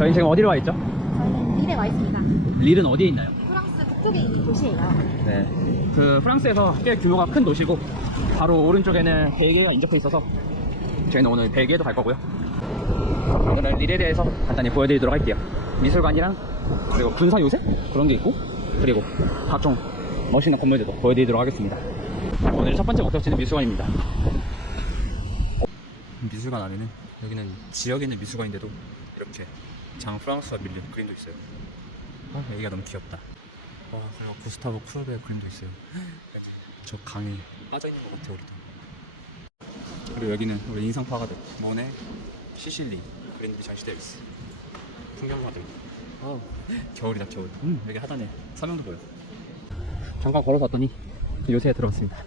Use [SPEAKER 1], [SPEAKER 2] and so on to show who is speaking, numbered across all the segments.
[SPEAKER 1] 저희 지금 어디로 와 있죠?
[SPEAKER 2] 저희는 릴에 와 있습니다.
[SPEAKER 1] 릴은 어디에 있나요?
[SPEAKER 2] 프랑스 북쪽에 있는 도시예요.
[SPEAKER 1] 네. 그 프랑스에서 꽤 규모가 큰 도시고 바로 오른쪽에는 벨기에가 인접해 있어서 저희는 오늘 벨기에도 갈 거고요. 오늘은 릴에 대해서 간단히 보여드리도록 할게요. 미술관이랑 그리고 군사 요새 그런 게 있고 그리고 각종 멋있는 건물들도 보여드리도록 하겠습니다. 오늘 첫 번째 목적지는 미술관입니다. 미술관 안에는 여기는 지역에 있는 미술관인데도 이렇게 장 프랑스와 밀린 그림도 있어요. 아, 여기가 너무 귀엽다. 와 그리고 구스타브 크루베의 그림도 있어요. 저 강에 빠져 있는 것 같아 우리도. 그리고 여기는 우리 인상 파가들 모네, 시실리 그림들이 전시되어 있어. 풍경화들. 어 겨울이다 겨울. 음 여기 하단에 사명도 보여. 잠깐 걸어서 왔더니 요새에 들어왔습니다.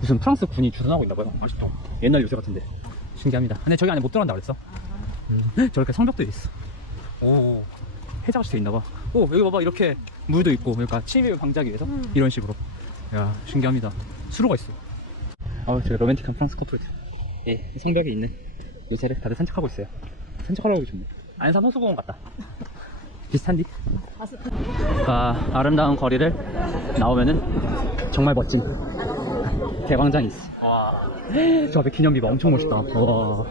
[SPEAKER 1] 무슨 프랑스 군이 주둔하고 있나 봐요. 아직도 옛날 요새 같은데 신기합니다. 근데 저기 안에 못 들어간다 그랬어. 음. 저렇게 성벽도 있어. 오 해자같이 돼 있나 봐. 오 여기 봐봐 이렇게 물도 있고 그러니까 침입을 방지하기 위해서
[SPEAKER 2] 음.
[SPEAKER 1] 이런 식으로. 야 신기합니다. 수로가 있어. 아 제가 로맨틱한 프랑스 커플들. 예 성벽에 있는 요새를 다들 산책하고 있어요. 산책하려고 좋네. 안산 호수공원 같다. 비슷한디? 아, 아름다운 거리를 나오면은 정말 멋진 대광장이 있어. 와, 저 앞에 기념비가 엄청 멋있다. 와,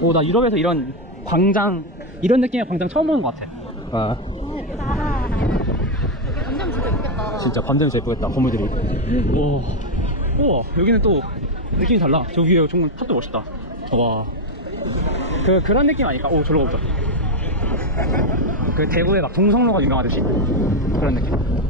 [SPEAKER 1] 오, 나 유럽에서 이런 광장, 이런 느낌의 광장 처음 보는 것 같아.
[SPEAKER 2] 예쁘다. 여기 완전 진짜 예쁘겠다.
[SPEAKER 1] 진짜 밤 되면 예쁘겠다, 건물들이. 오, 우와, 여기는 또 느낌이 달라. 저 위에 정말 탑도 멋있다. 와, 그, 그런 느낌 아닐까? 오, 저로 가보자. 그 대구에 막 동성로가 유명하듯이 그런 느낌.